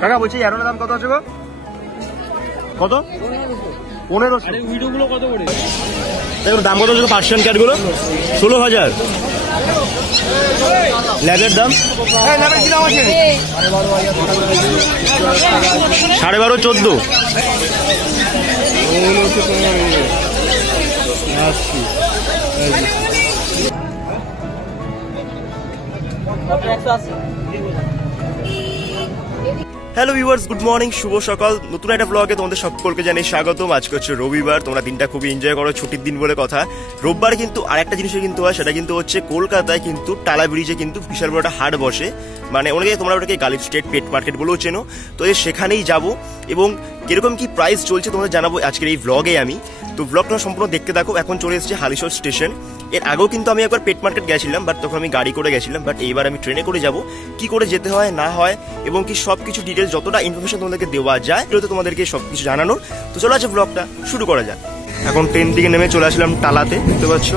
কাকা বলছি অ্যারোনের দাম কত আছে গো? কত? 1500। দেখুন দাম কত আছে পার্সিয়ান ক্যাটগুলো? 16,000। ল্যাবের দাম 12.5 14। হ্যালো ভিউয়ার্স, গুড মর্নিং, শুভ সকাল। নতুন একটা ব্লগে তোমাদের সকলকে জানাই স্বাগতম। আজকে হচ্ছে রবিবার, তোমরা দিনটা খুবই এনজয় করো, ছুটির দিন বলে কথা। রোববার কিন্তু আরেকটা জিনিসের কিন্তু হয়, সেটা কিন্তু হচ্ছে কলকাতায় কিন্তু টালা ব্রিজে কিন্তু বিশাল বড় একটা হাট বসে, মানে অনেকে তোমরা ওটাকে গালিব স্ট্রিট পেট মার্কেট বলেও চেনো। তো সেখানেই যাবো এবং কিরকম কি প্রাইস চলছে তোমাদের জানাবো আজকের এই ব্লগে আমি। তো ব্লগটা সম্পূর্ণ দেখতে থাকো। এখন চলে এসেছে হালিশহর স্টেশন। এর আগেও কিন্তু আমি একবার পেট মার্কেট গেছিলাম, বাট তখন আমি গাড়ি করে গেছিলাম, বাট এইবার আমি ট্রেনে করে যাব। কি করে যেতে হয় না হয় এবং কি সবকিছু ডিটেলস যতটা ইনফরমেশন তোমাদেরকে দেওয়া যায় এগুলোতে তোমাদেরকে সবকিছু জানানোর। তো চলো আছে ব্লগটা শুরু করা যাক। এখন ট্রেন থেকে নেমে চলে আসলাম টালাতে, দেখতে পাচ্ছ।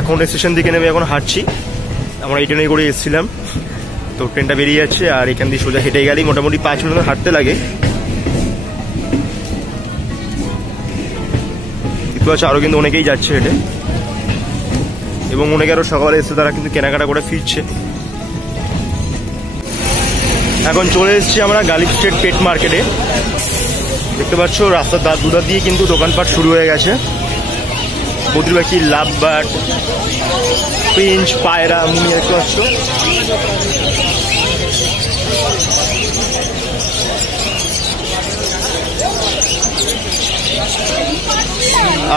এখন স্টেশন থেকে নেমে এখন হাঁটছি। আমরা এই ট্রেনে করে এসেছিলাম, তো ট্রেনটা বেরিয়ে যাচ্ছে আর এখান দিয়ে সোজা হেঁটে গেলেই মোটামুটি 5 মিনিট হাঁটতে লাগে। আরো কিন্তু অনেকেই যাচ্ছে হেঁটে এবং অনেকে আরো সকালে এসে তারা কিন্তু কেনাকাটা করে ফিরছে। এখন চলে এসেছি আমরা গালিব স্ট্রিট পেট মার্কেটে। দেখতে পাচ্ছ রাস্তার দুধার দিয়ে কিন্তু দোকানপাট শুরু হয়ে গেছে। বদ্রিবাকি, লাভবার্ড, পিঞ্চ, পায়রা, মুনি দেখতে পাচ্ছ।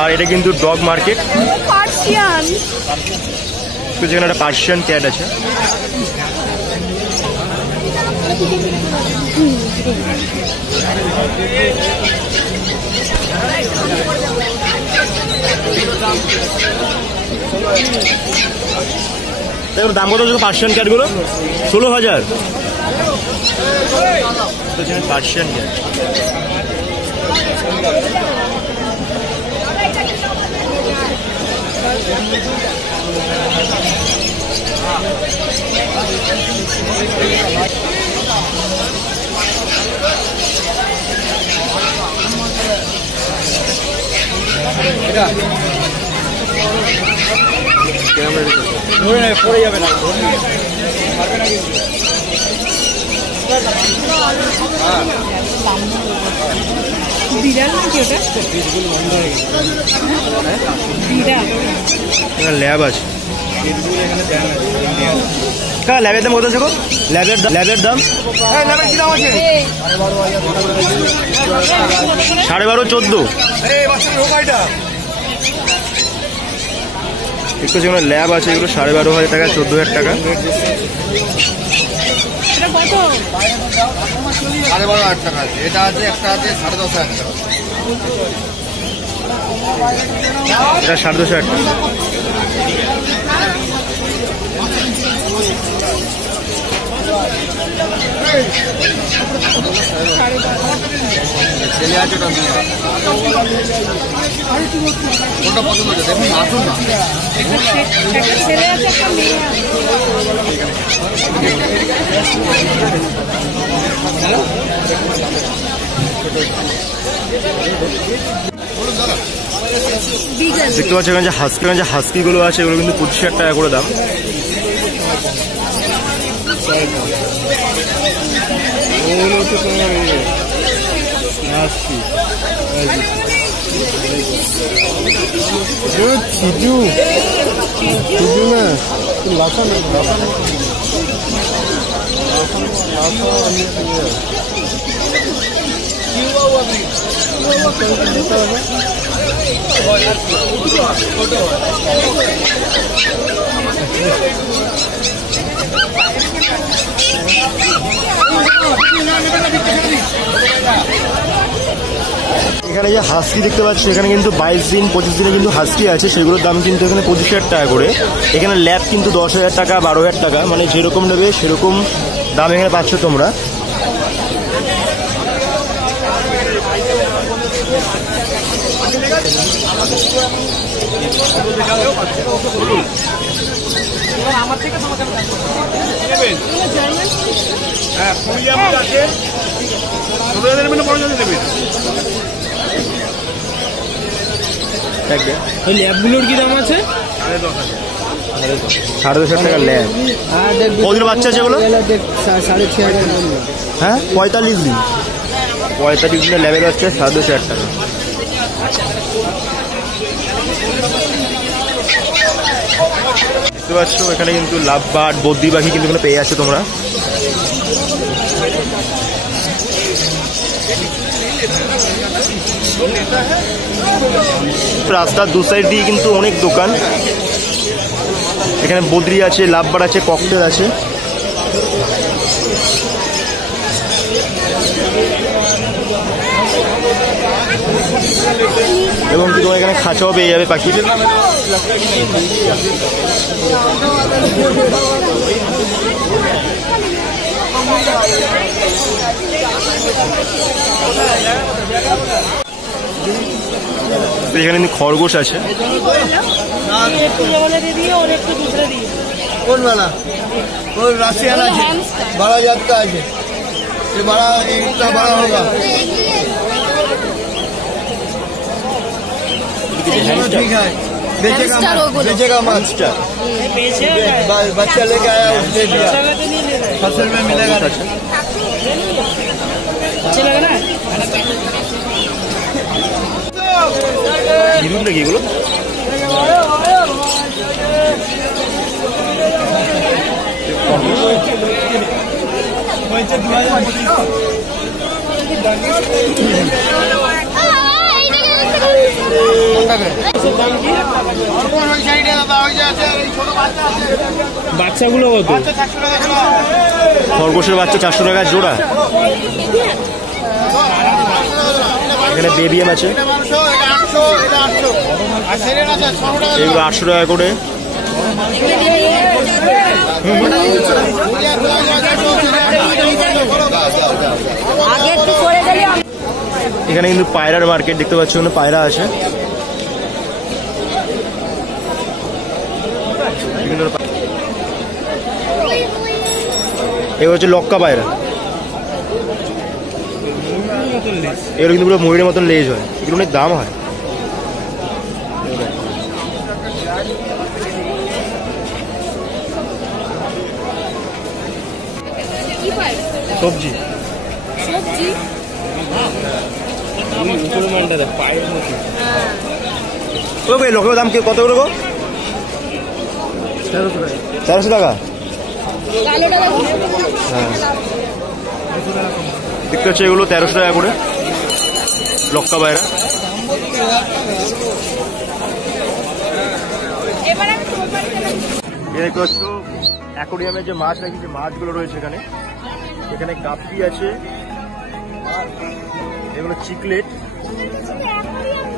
আর এটা কিন্তু ডগ মার্কেট, যেখানে একটা পার্সিয়ান ক্যাট আছে। দাম কত পার্সিয়ান ক্যাট গুলো? 16,000। পার্সিয়ান ক্যাট পড়ে যাবে না, বিড়াল নাকি ওটা? ল্যাব আছে। হ্যাঁ, ল্যাবের দাম কত আছে গো? ল্যাবের দাম 12.5 14। একটু যেগুলো ল্যাব আছে এগুলো 12,500 টাকা, 14,000 টাকা। এটা আছে, একটা আছে 10,500 টাকা। এটা 10,500 টাকা। ছেলে আছে ওটা মেয়ে, কোনটা পছন্দ হচ্ছে দেখুন, আসুন না। ছেলে আছে একটা মেয়ে আছে। দেখতে পাচ্ছি এখানে যে হাস্কি গুলো আছে এগুলো কিন্তু 25,000 টাকা করে দাম। এখানে যে হাস্কি দেখতে পাচ্ছ, এখানে কিন্তু 22 দিন 25 দিনে কিন্তু হাস্কি আছে, সেগুলোর দাম কিন্তু এখানে 25,000 টাকা করে। এখানে ল্যাব কিন্তু 10,000 টাকা, 12,000 টাকা, মানে যেরকম নেবে সেরকম দাম এখানে পাচ্ছ তোমরা। আমার থেকে হ্যাঁ, ফুলিয়াপুর আছে, ছোট জাতের নেবেন না বড় জাতের নেবেন? ওই ল্যাবগুলোর কি দাম আছে? 10,500 টাকা ল্যাব। কদিন বাচ্চা আছে এগুলো? 6,500 হ্যাঁ 45 দিন। 45 দিনের ল্যাবের হচ্ছে 2,500 টাকা। দেখতে পাচ্ছ এখানে কিন্তু লাভবার্ড, বদ্রি পাখি কিন্তু এখানে পেয়ে যাচ্ছে তোমরা। রাস্তার দু সাইড দিয়ে কিন্তু অনেক দোকান। এখানে বদ্রি আছে, লাভবার্ড আছে, ককটেল আছে। এবং কি তোমার এখানে খাঁচাও পেয়ে যাবে পাখি। এখানে কিন্তু খরগোশ আছে। कौन वाला? वो रसियन है, बड़ा जात का है, ये बड़ा इतना बड़ा होगा। ठीक है, बेचेगा मत, बच्चा लेके आया उसने दिया, फसल में मिलेगा। হিরুট নাকি এগুলো? বাচ্চাগুলো কত? খরগোশের বাচ্চা 400 টাকা জোড়া। এখানে বেবিএম আছে, এগুলো 800 টাকা করে। এখানে কিন্তু পায়রার মার্কেট দেখতে পাচ্ছ, ওখানে পায়রা আছে। এগুলো হচ্ছে লক্কা পায়রা, এগুলো কিন্তু পুরো ময়ূরের মতন লেজ হয়, এগুলো অনেক দাম হয়। সবজি লোকের দাম কত করে? 1300 টাকা। হ্যাঁ দেখতে হচ্ছে এগুলো 1300 টাকা করে লক্কা পায়রা। দেখতে পাচ্ছ অ্যাকোরিয়ামের যে মাছ নাকি, যে মাছগুলো রয়েছে এখানে। এখানে গাপ্পি আছে, এগুলো চিকলেট,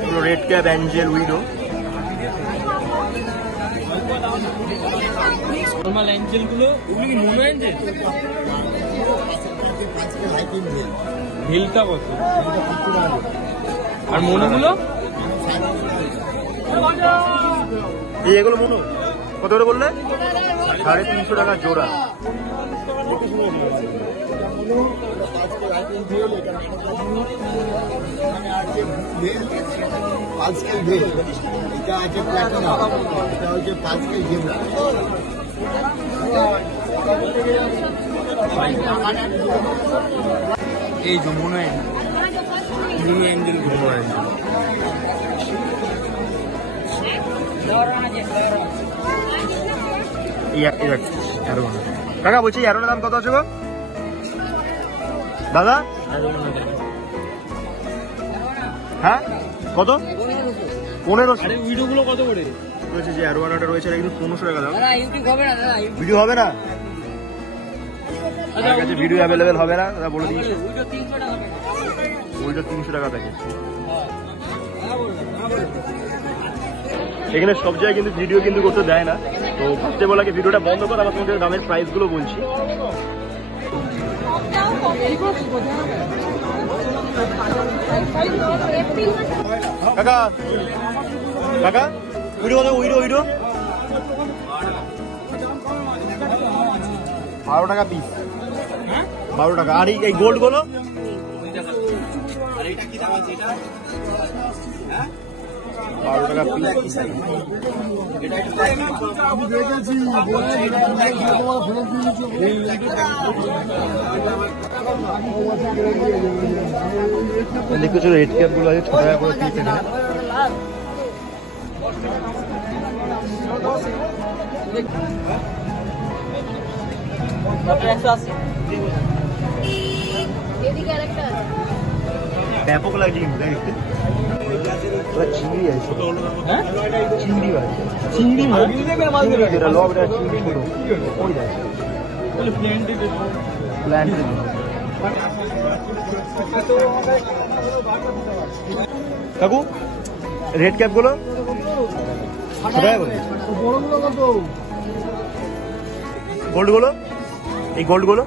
এগুলো red cap, Angel, widow. Normal Angel গুলো, ওগুলো কি মোনো অ্যাঞ্জেল? ভিলটা কত? আর মোনোগুলো? এগুলো মোনো কত করে বললে? 350 টাকা জোড়া। এই যে মোনো অ্যাঞ্জেল, কাকা বলছি এরোর দাম কত আছে গো দাদা? হ্যাঁ কত? 1500। উইডো গুলো কত করে রয়েছে? যে অ্যারোয়ানাটা রয়েছে এটা কিন্তু 1500 টাকা দাম। ভিডিও হবে না, আমার কাছে ভিডিও অ্যাভেলেবেল হবে না দাদা, বলে দিয়েছি। উইডো 300 টাকা প্যাকেজ। এখানে সব জায়গায় কিন্তু ভিডিও কিন্তু করতে দেয় না, তো ফার্স্টে বলাকে ভিডিওটা বন্ধ কর, আবার তোমাদের দামের প্রাইসগুলো বলছি। কাকা কাকা উইডো কত উইডো উইডো 12 টাকা পিস 12 টাকা। আর এই গোল্ড গুলো 12 টাকা পিস। দেখো রেড ক্যাপ গুলো আছে 6 টাকা করে পিস এখানে। ব্যাপক লাগছে কিন্তু দেখতে। চিংড়ি আছে, চিংড়ি আছে, চিংড়ি মাছ লবটা চিংড়ি ছোট ওই আছে প্ল্যান্টেড। কাকু রেড ক্যাপ গুলো গোল্ড গুলো, এই গোল্ড গুলো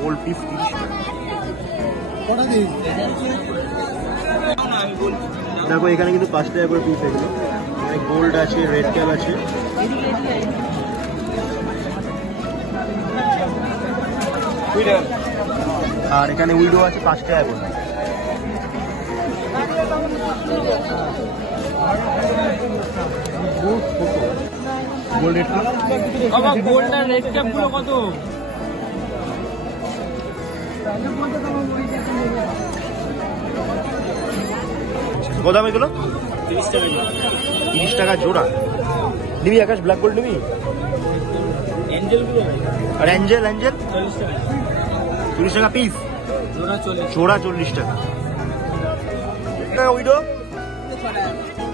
গোল্ড পিস 30 টাকা। দেখো এখানে কিন্তু 5 টাকা করে পিস এগুলো। গোল্ড আছে, রেড ক্যাপ আছে, আর এখানে উইডো আছে 5 টাকা করে। গোল্ড রেড ক্যাপ, গোল্ড আর রেড ক্যাপ গুলো কত? কত দাম এগুলো? 30 টাকা। 30 টাকা জোড়া নিবি? আকাশ ব্ল্যাক গোল্ড নিবি? আর অ্যাঞ্জেল অ্যাঞ্জেল 40 টাকা পিস, জোড়া 40 টাকা। উইডো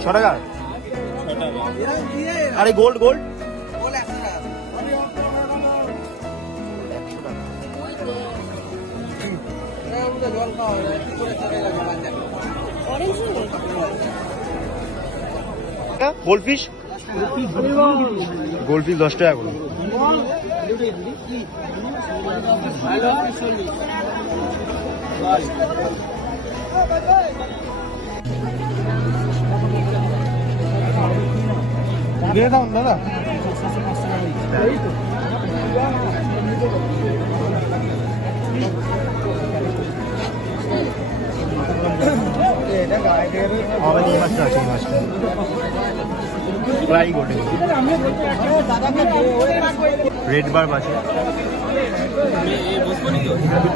6 টাকা। আরে গোল্ড গোল্ড গোল্ডফিশ, গোল্ডফিশ 10 টাকা করে। দাদা এই মাছটা আছে, এই মাছটা ফ্রাই গোটে। রেড বার্ব আছে,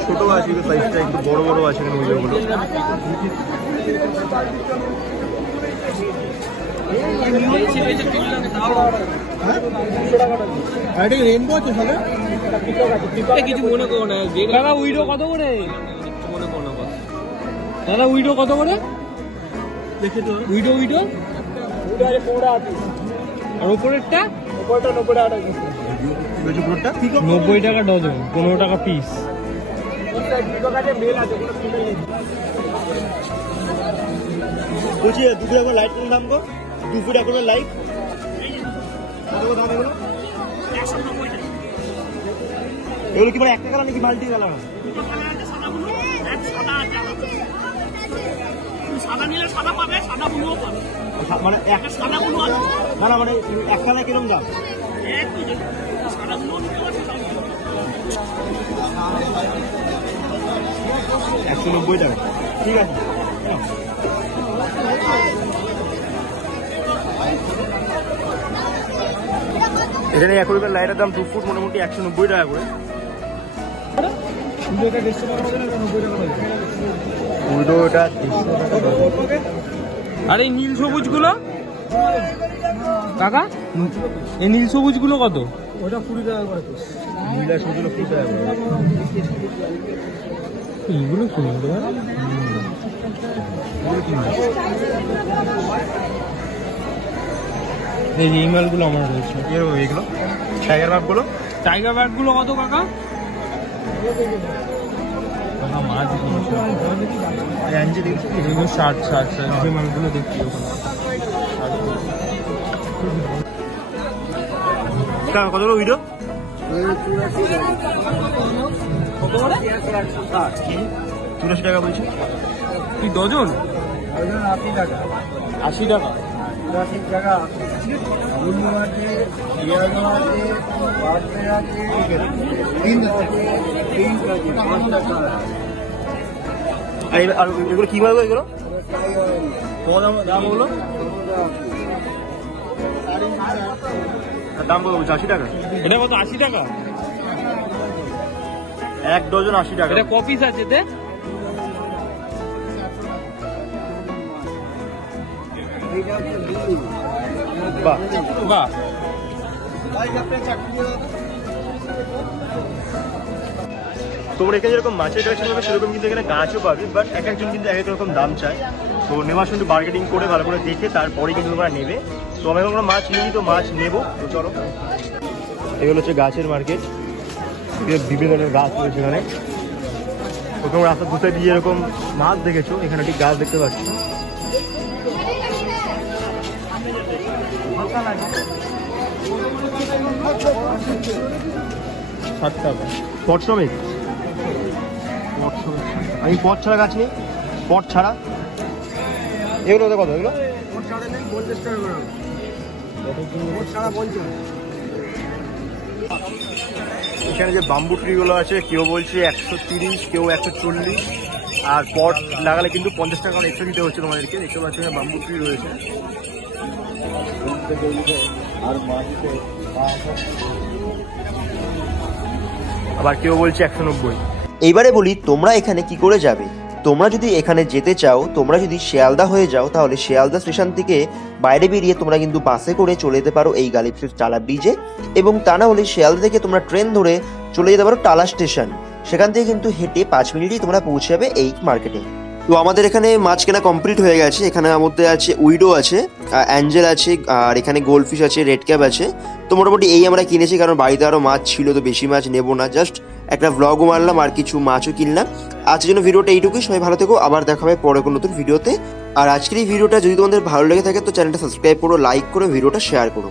ছোট আছে সাইজটা, একটু বড় বড় আছে ওইগুলো। রেনবো আছে কিছু মনে করো না। দাদা উইডো কত করে? মনে করো না দাদা, উইডো কত করে? উইডো উইডো আর ওপরেরটা? ওপরটা 90 টাকা। 90 টাকা ডজন, 15 টাকা পিস। বলছি দুটো এখন লাইট কোন দাম গো? 2 ফুট এখন লাইট কত দাম এগুলো? 190 টাকা। এগুলো কি মানে একটা কালার নাকি মাল্টি কালার? সাদা নিলে সাদা পাবে, সাদা ব্লুও পাবে। মানে একটা সাদা ব্লু আছে না না, মানে এক কালার কিরকম দাম? সাদা ব্লু নিতে পারবে। 190 টাকা। ঠিক আছে। এখানে অ্যাকোরিয়ামের লাইটের দাম 2 ফুট মোটামুটি 190 টাকা করে। আর এই নীল সবুজ গুলো কাকা, এই নীল সবুজ গুলো কত? ওটা 20 টাকা করে পিস। নীল আর সবুজ 20 টাকা করে। এইগুলো সুন্দর। এই মালগুলো আমার রয়েছে। এগুলো টাইগার বার্ব গুলো, টাইগার বার্ব গুলো কত কাকা? মাছ 60 মালগুলো দেখছি কত করে উইডো? 84 84 টাকা বলছে। তুই ডজন 80 টাকা 80 টাকা। 80 টাকা গুল্লু আছে, পেঁয়াজও আছে, বার্থডে আছে, তিন আছে, 5 টাকা। আর এগুলো কি বলবো এগুলো? দাম হলো দাম কত বলছে? 80 টাকা। এটা কত? 80 টাকা। 1 ডজন 80 টাকা। এটা কপিস আছে তে? বাহ বাহ। তোমরা এখানে যেরকম মাছের কালেকশন পাবে সেরকম কিন্তু এখানে গাছও পাবে, বাট এক একজন কিন্তু এক এক রকম দাম চায়। তো নেওয়ার সময় বার্গেটিং করে ভালো করে দেখে তারপরে কিন্তু তোমরা নেবে। তো আমি এখন মাছ নিই, তো মাছ নেবো। তো চলো, এগুলো হচ্ছে গাছের মার্কেট। বিভিন্ন ধরনের গাছ রয়েছে এখানে। প্রথম রাস্তা দুটো দিয়ে এরকম মাছ দেখেছো, এখানে ঠিক গাছ দেখতে পাচ্ছ। 60 টাকা। পট শ্রমিক, আমি পট ছাড়া গাছ নেই, পট ছাড়া। এগুলো কত? এগুলো এখানে যে বাম্বু ট্রিগুলো আছে, কেউ বলছে 130, কেউ 140, আর পট লাগালে কিন্তু 50 টাকা এক্সট্রা দিতে হচ্ছে তোমাদেরকে। দেখতে পাচ্ছ এখানে বাম্বু ট্রি রয়েছে। আবার কেউ বলছে 190। এইবারে বলি তোমরা এখানে কি করে যাবে। তোমরা যদি এখানে যেতে চাও, তোমরা যদি শিয়ালদা হয়ে যাও, তাহলে শিয়ালদা স্টেশন থেকে বাইরে বেরিয়ে তোমরা কিন্তু বাসে করে চলে যেতে পারো এই গালিবসির টালা ব্রিজে, এবং তা না হলে শিয়ালদা থেকে তোমরা ট্রেন ধরে চলে যেতে পারো টালা স্টেশন। সেখান থেকে কিন্তু হেঁটে 5 মিনিটেই তোমরা পৌঁছে যাবে এই মার্কেটে। তো আমাদের এখানে মাছ কেনা কমপ্লিট হয়ে গেছে। এখানে মধ্যে আছে উইডো আছে, অ্যাঞ্জেল আছে, আর এখানে গোল্ডফিশ আছে, রেড ক্যাপ আছে। তো মোটামুটি এই আমরা কিনেছি, কারণ বাড়িতে আরও মাছ ছিল, তো বেশি মাছ নেবো না, জাস্ট একটা ভ্লগও মারলাম আর কিছু মাছও কিনলাম। আজকের জন্য ভিডিওটা এইটুকুই। সবাই ভালো থেকো, আবার দেখা হবে পরে কোনো নতুন ভিডিওতে। আর আজকের এই ভিডিওটা যদি তোমাদের ভালো লেগে থাকে তো চ্যানেলটা সাবস্ক্রাইব করো, লাইক করো, ভিডিওটা শেয়ার করো।